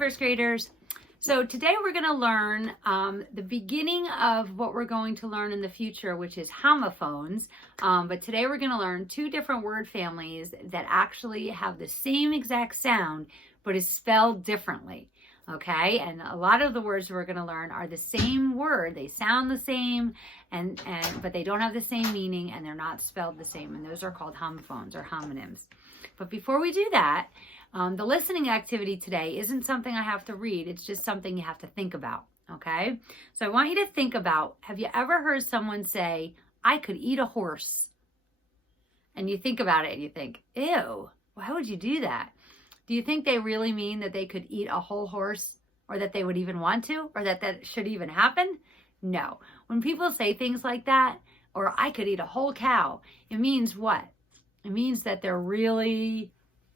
first graders. So today we're going to learn the beginning of what we're going to learn in the future, which is homophones. But today we're going to learn two different word families that actually have the same exact sound, but is spelled differently. Okay, and a lot of the words we're going to learn are the same word. They sound the same, but they don't have the same meaning, and they're not spelled the same. And those are called homophones or homonyms. But before we do that, the listening activity today isn't something I have to read. It's just something you have to think about. Okay, so I want you to think about: have you ever heard someone say, "I could eat a horse"? And you think about it, and you think, "Ew, why would you do that?" Do you think they really mean that they could eat a whole horse, or that they would even want to, or that should even happen? No. When people say things like that, or "I could eat a whole cow," it means what? It means that they're really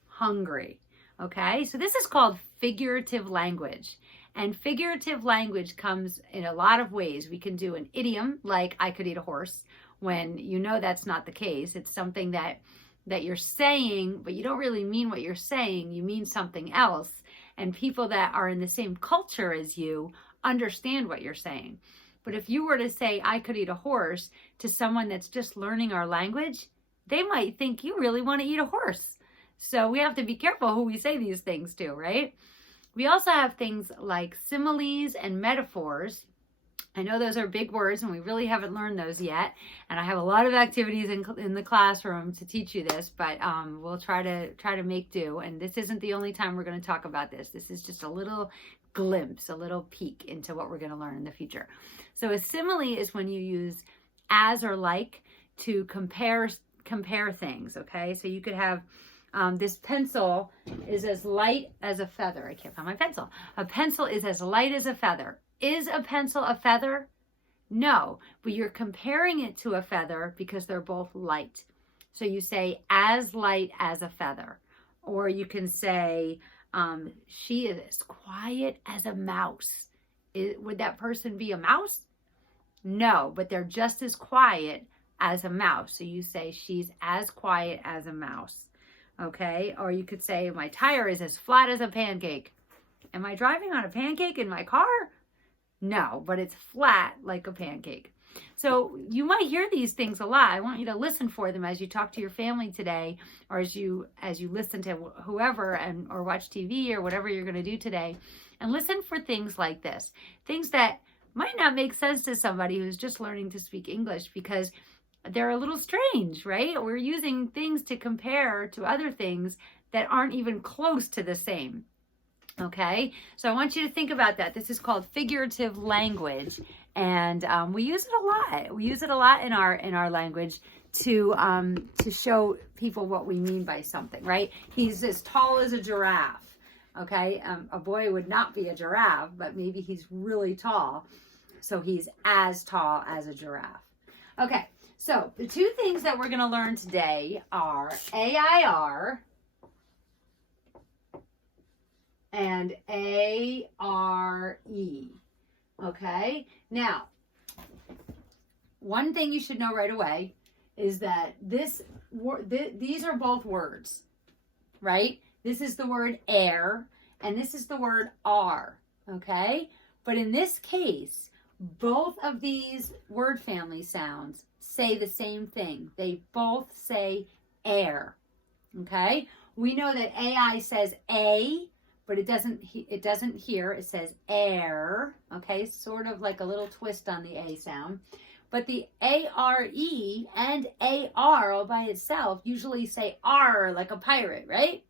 hungry. Okay? So this is called figurative language. And figurative language comes in a lot of ways. We can do an idiom, like "I could eat a horse," when you know that's not the case. It's something that you're saying, but you don't really mean what you're saying. You mean something else. And people that are in the same culture as you understand what you're saying. But if you were to say, "I could eat a horse," to someone that's just learning our language, they might think you really want to eat a horse. So we have to be careful who we say these things to, right? We also have things like similes and metaphors. I know those are big words, and we really haven't learned those yet. And I have a lot of activities in the classroom to teach you this, but we'll try to make do. And this isn't the only time we're going to talk about this. This is just a little glimpse, a little peek into what we're going to learn in the future. So a simile is when you use as or like to compare things. Okay, so you could have this pencil is as light as a feather. I can't find my pencil. A pencil is as light as a feather. Is a pencil a feather? No, but you're comparing it to a feather because they're both light. So you say as light as a feather. Or you can say she is as quiet as a mouse. Would that person be a mouse? No, but they're just as quiet as a mouse. So you say she's as quiet as a mouse. Okay, or you could say my tire is as flat as a pancake. Am I driving on a pancake in my car? No, but it's flat like a pancake. So you might hear these things a lot. I want you to listen for them as you talk to your family today, or as you listen to whoever or watch TV or whatever you're going to do today, and listen for things like this. Things that might not make sense to somebody who's just learning to speak English because they're a little strange, right? We're using things to compare to other things that aren't even close to the same. Okay, so I want you to think about that. This is called figurative language, and we use it a lot. We use it a lot in our language to show people what we mean by something, right? He's as tall as a giraffe. Okay, a boy would not be a giraffe, but maybe he's really tall, so he's as tall as a giraffe. Okay, so the two things that we're going to learn today are AIR and ARE. Okay, now one thing you should know right away is that these are both words, right? This is the word air and this is the word are. Okay, but in this case, both of these word family sounds say the same thing. They both say air. Okay, we know that AI says a, but it doesn't here. It says air. Okay, sort of like a little twist on the A sound. But the ARE and AR all by itself usually say R like a pirate, right?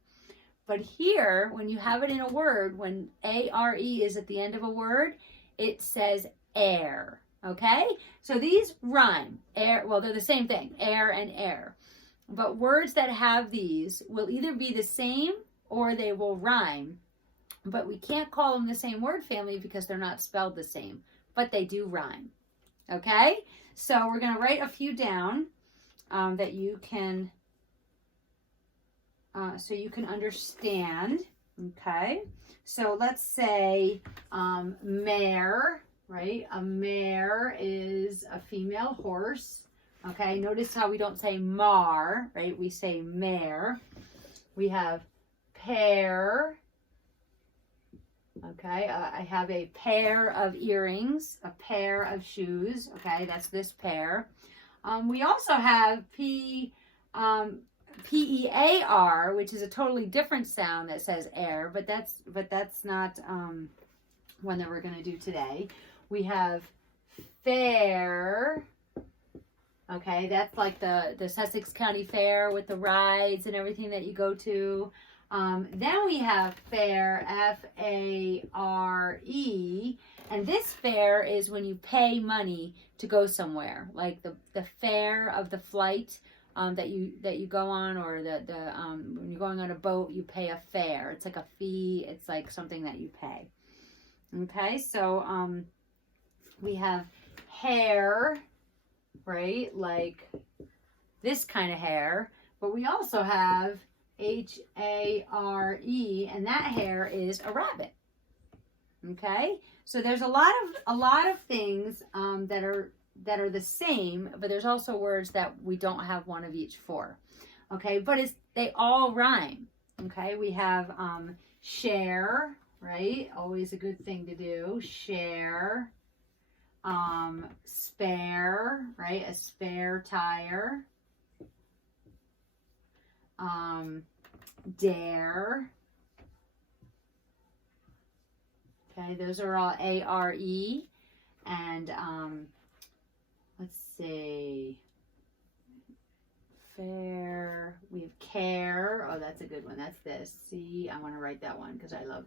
But here, when you have it in a word, when ARE is at the end of a word, it says air. Okay? So these rhyme. Air, well, they're the same thing, air and air. But words that have these will either be the same or they will rhyme. But we can't call them the same word family because they're not spelled the same. But they do rhyme. Okay? So we're going to write a few down that you can, so you can understand. Okay? So let's say mare, right? A mare is a female horse. Okay? Notice how we don't say mar, right? We say mare. We have pear. Okay, I have a pair of earrings, a pair of shoes. Okay, that's this pair. We also have P-E-A-R, which is a totally different sound that says air, but that's not one that we're going to do today. We have fair. Okay, that's like the Sussex County Fair with the rides and everything that you go to. Then we have fare, F-A-R-E, and this fare is when you pay money to go somewhere, like the fare of the flight that you go on, or when you're going on a boat, you pay a fare. It's like a fee. It's like something that you pay. Okay, so we have hair, right? Like this kind of hair, but we also have H-A-R-E, and that hair is a rabbit. Okay, so there's a lot of things that are the same, but there's also words that we don't have one of each for. Okay, but they all rhyme. Okay, we have share, right? Always a good thing to do. Share. Spare, right? A spare tire. Dare. Okay, those are all A-R-E. And let's see. Fair. We have care. Oh, that's a good one. That's this. See, I want to write that one because I love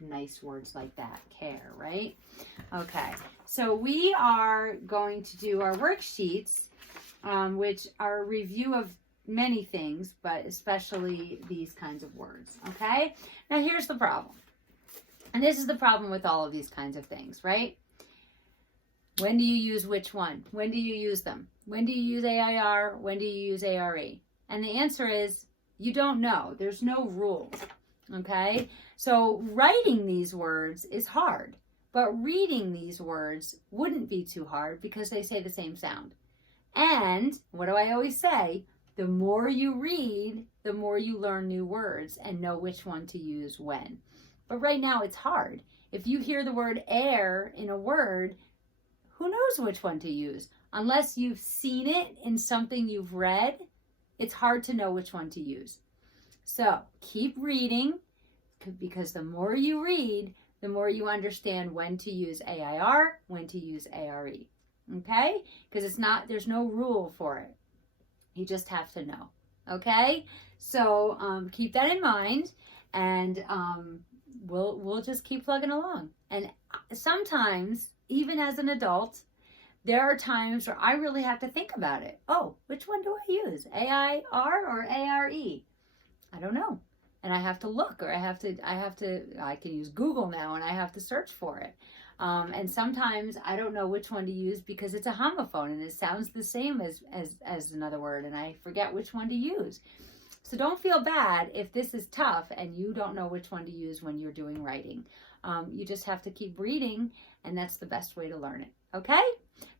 nice words like that. Care, right? Okay, so we are going to do our worksheets, which are a review of many things, but especially these kinds of words. Okay, now here's the problem, and this is the problem with all of these kinds of things, right? When do you use which one? When do you use them? When do you use AIR? When do you use ARE? And the answer is you don't know. There's no rules. Okay, so writing these words is hard, but reading these words wouldn't be too hard because they say the same sound. And what do I always say? The more you read, the more you learn new words and know which one to use when. But right now it's hard. If you hear the word air in a word, who knows which one to use? Unless you've seen it in something you've read, it's hard to know which one to use. So keep reading, because the more you read, the more you understand when to use AIR, when to use ARE. Okay? Because there's no rule for it. You just have to know. Okay? So keep that in mind, and we'll just keep plugging along. And sometimes, even as an adult, there are times where I really have to think about it. Oh, which one do I use? AIR or ARE? I don't know. And I have to look, or I can use Google now, and I have to search for it. And sometimes I don't know which one to use because it's a homophone and it sounds the same as another word, and I forget which one to use. So don't feel bad if this is tough and you don't know which one to use when you're doing writing. You just have to keep reading, and that's the best way to learn it. Okay?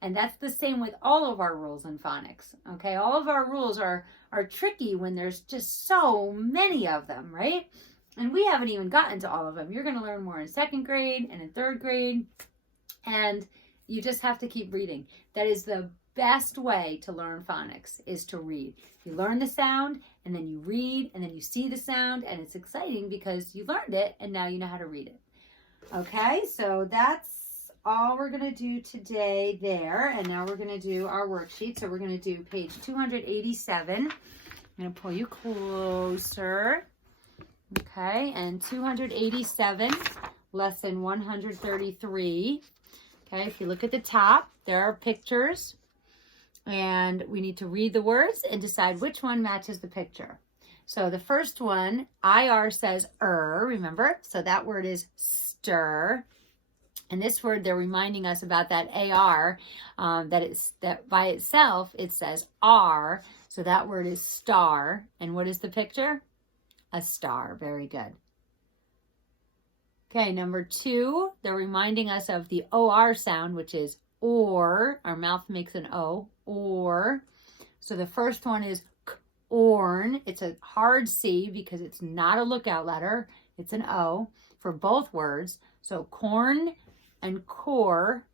And that's the same with all of our rules in phonics. Okay? All of our rules are tricky when there's just so many of them, right? And we haven't even gotten to all of them. You're going to learn more in 2nd grade and in 3rd grade. And you just have to keep reading. That is the best way to learn phonics, is to read. You learn the sound, and then you read, and then you see the sound, and it's exciting because you learned it, and now you know how to read it. Okay, so that's all we're going to do today there. And now we're going to do our worksheet. So we're going to do page 287. I'm going to pull you closer. Okay, and 287, lesson 133. Okay, if you look at the top, there are pictures. And we need to read the words and decide which one matches the picture. So the first one, IR says remember? So that word is stir. And this word, they're reminding us about that AR, that by itself, it says R. So that word is star. And what is the picture? A star. Very good. Okay, number 2, they're reminding us of the OR sound, which is or. Our mouth makes an O, or. So the first one is orn. It's a hard C because it's not a lookout letter. It's an O for both words. So corn and core,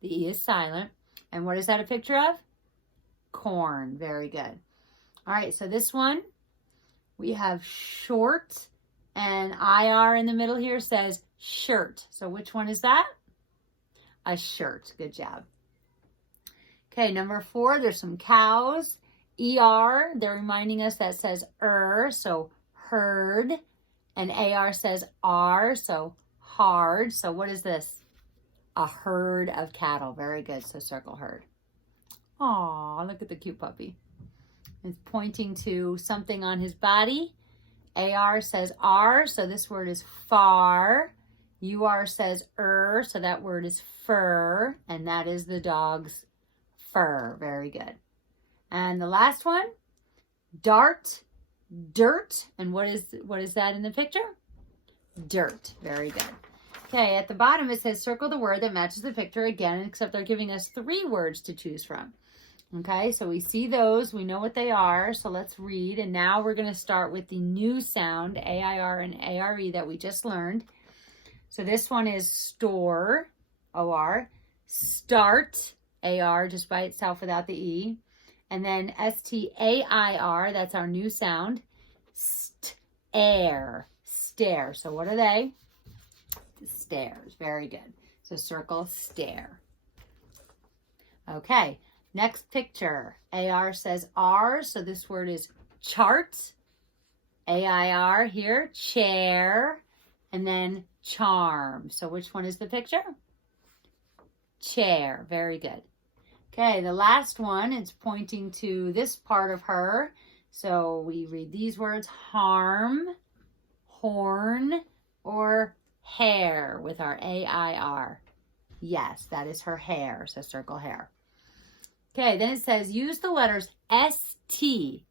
the E is silent. And what is that a picture of? Corn. Very good. All right, so this one, we have short, and IR in the middle here says shirt. So which one is that? A shirt. Good job. Okay, number 4, there's some cows. ER, they're reminding us that says so herd. And AR says R, so hard. So what is this? A herd of cattle. Very good. So circle herd. Aw, look at the cute puppy. It's pointing to something on his body. AR says R, so this word is far. UR says so that word is fur, and that is the dog's fur. Very good. And the last one, dart, dirt. And what is that in the picture? Dirt. Very good. Okay, at the bottom it says circle the word that matches the picture again, except they're giving us 3 words to choose from. Okay, so we see those, we know what they are, so let's read. And now we're going to start with the new sound, AIR and ARE, that we just learned. So this one is store, OR, start, AR, just by itself without the E. And then STAIR, that's our new sound, stare, stare. So what are they? Stairs. Very good. So circle stare. Okay, next picture. AR says R, so this word is chart. AIR here, chair. And then charm. So which one is the picture? Chair. Very good. Okay, the last one, it's pointing to this part of her. So we read these words, harm, horn, or hair with our AIR. Yes, that is her hair, so circle hair. Okay, then it says use the letters ST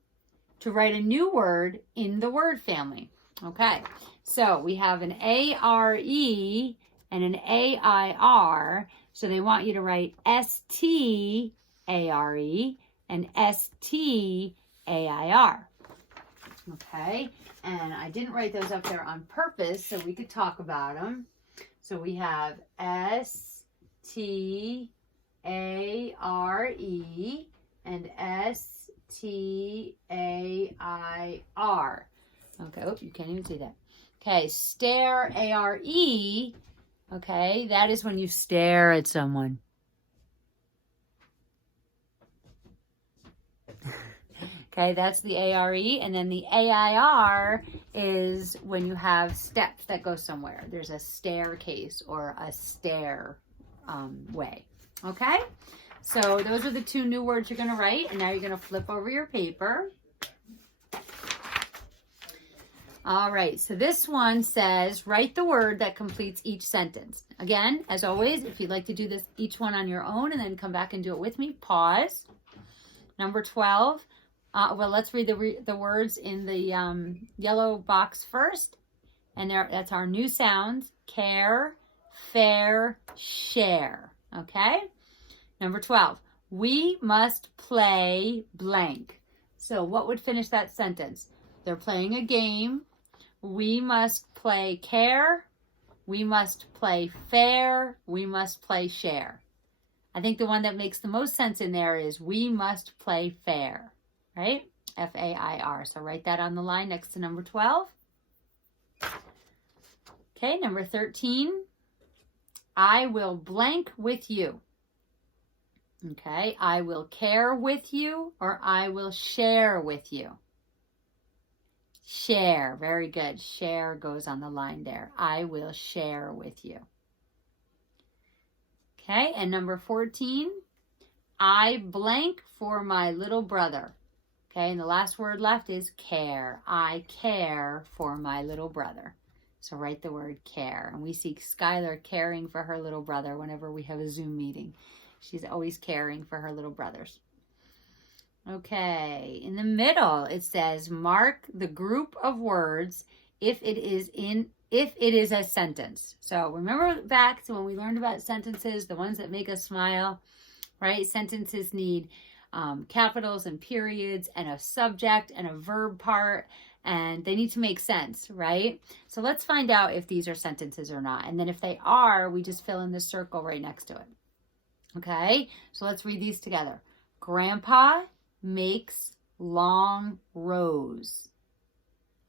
to write a new word in the word family. Okay, so we have an ARE and an AIR. So they want you to write STARE and STAIR. Okay, and I didn't write those up there on purpose so we could talk about them. So we have STARE and STAIR. Okay, oh, you can't even see that. Okay, stare, ARE. Okay, that is when you stare at someone. Okay, that's the ARE. And then the AIR is when you have steps that go somewhere. There's a staircase or a stair way. Okay, so those are the 2 new words you're going to write. And now you're going to flip over your paper. All right, so this one says, write the word that completes each sentence. Again, as always, if you'd like to do this each one on your own and then come back and do it with me, pause. Number 12, well, let's read the words in the yellow box first. And that's our new sounds, care, fair, share. Okay? Number 12, we must play blank. So what would finish that sentence? They're playing a game. We must play care. We must play fair. We must play share. I think the one that makes the most sense in there is we must play fair, right? FAIR. So write that on the line next to number 12. Okay, number 13. I will blank with you. Okay, I will care with you or I will share with you. Share, very good. Share goes on the line there. I will share with you. Okay, and number 14, I blank for my little brother. Okay, and the last word left is care. I care for my little brother. So write the word care. And we see Skylar caring for her little brother whenever we have a Zoom meeting. She's always caring for her little brothers. Okay, in the middle it says mark the group of words if it is a sentence. So remember back to when we learned about sentences, the ones that make us smile, right? Sentences need capitals and periods and a subject and a verb part. and they need to make sense, right? So let's find out if these are sentences or not. And then if they are, we just fill in the circle right next to it. Okay, so let's read these together. Grandpa makes long rows.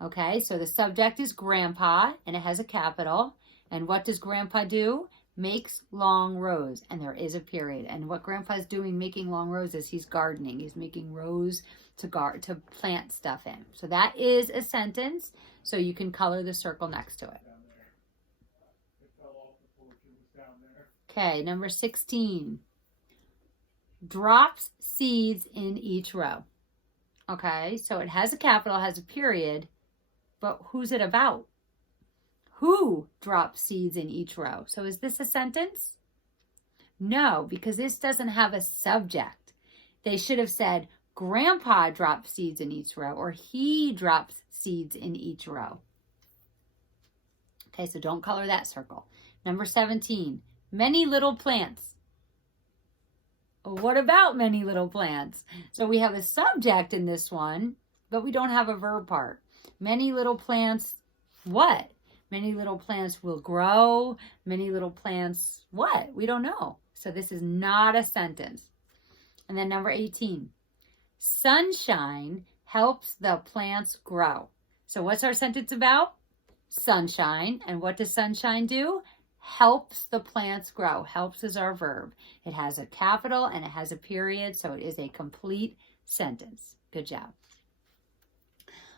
Okay, so the subject is grandpa, and it has a capital. And what does grandpa do? Makes long rows, and there is a period. And what grandpa's doing making long rows is he's gardening. He's making rows to plant stuff in. So that is a sentence. So you can color the circle next to it. Okay, number 16. Drops seeds in each row. Okay, so it has a capital, has a period, but who's it about? Who drops seeds in each row? So is this a sentence? No, because this doesn't have a subject. They should have said, Grandpa drops seeds in each row, or he drops seeds in each row. Okay, so don't color that circle. Number 17, many little plants. What about many little plants? So we have a subject in this one, but we don't have a verb part. Many little plants, what? Many little plants will grow. Many little plants, what? We don't know. So this is not a sentence. And then number 18, sunshine helps the plants grow. So what's our sentence about? Sunshine. And what does sunshine do? Helps the plants grow. Helps is our verb. It has a capital and it has a period, so it is a complete sentence. Good job.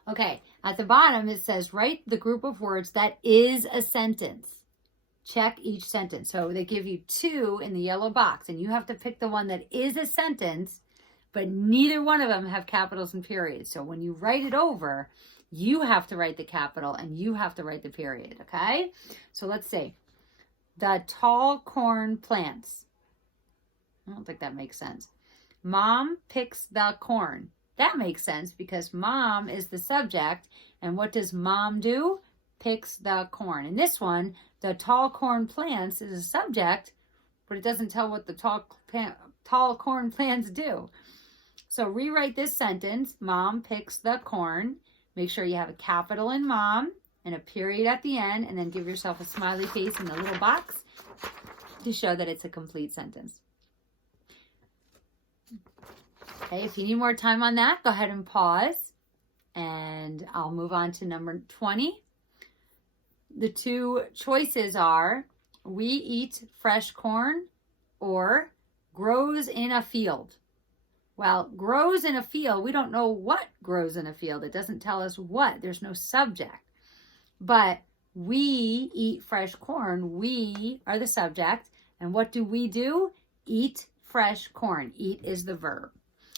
Okay, at the bottom it says, write the group of words that is a sentence. Check each sentence. So they give you 2 in the yellow box, and you have to pick the one that is a sentence, but neither one of them have capitals and periods. So when you write it over, you have to write the capital and you have to write the period, okay? So let's see. The tall corn plants. I don't think that makes sense. Mom picks the corn. That makes sense because mom is the subject. And what does mom do? Picks the corn. In this one, the tall corn plants is a subject, but it doesn't tell what the tall corn plants do. So rewrite this sentence. Mom picks the corn. Make sure you have a capital in mom and a period at the end, and then give yourself a smiley face in the little box to show that it's a complete sentence. Okay, if you need more time on that, go ahead and pause, and I'll move on to number 20. The 2 choices are, we eat fresh corn, or grows in a field. Well, grows in a field, we don't know what grows in a field. It doesn't tell us what. There's no subject. But we eat fresh corn. We are the subject. And what do? Eat fresh corn. Eat is the verb.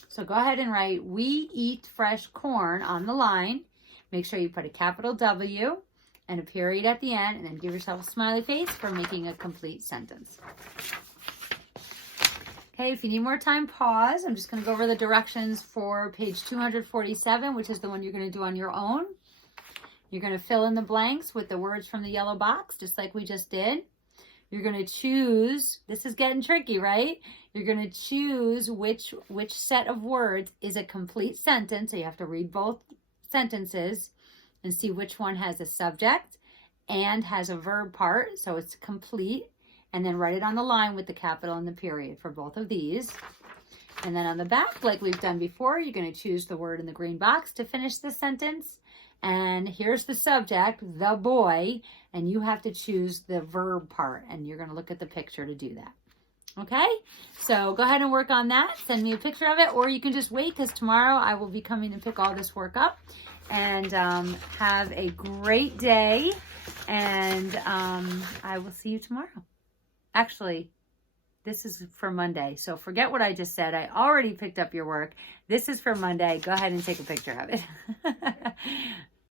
So go ahead and write, we eat fresh corn on the line. Make sure you put a capital W and a period at the end, and then give yourself a smiley face for making a complete sentence. Okay, if you need more time, pause. I'm just going to go over the directions for page 247, which is the one you're going to do on your own. You're going to fill in the blanks with the words from the yellow box, just like we just did. You're going to choose, this is getting tricky, right? You're going to choose which set of words is a complete sentence. So you have to read both sentences and see which one has a subject and has a verb part, so it's complete. And then write it on the line with the capital and the period for both of these. And then on the back, like we've done before, you're going to choose the word in the green box to finish the sentence. And here's the subject, the boy, and you have to choose the verb part, and you're going to look at the picture to do that. Okay? So go ahead and work on that. Send me a picture of it, or you can just wait, because tomorrow I will be coming to pick all this work up. And have a great day, and I will see you tomorrow. Actually, this is for Monday, so forget what I just said. I already picked up your work. This is for Monday. Go ahead and take a picture of it.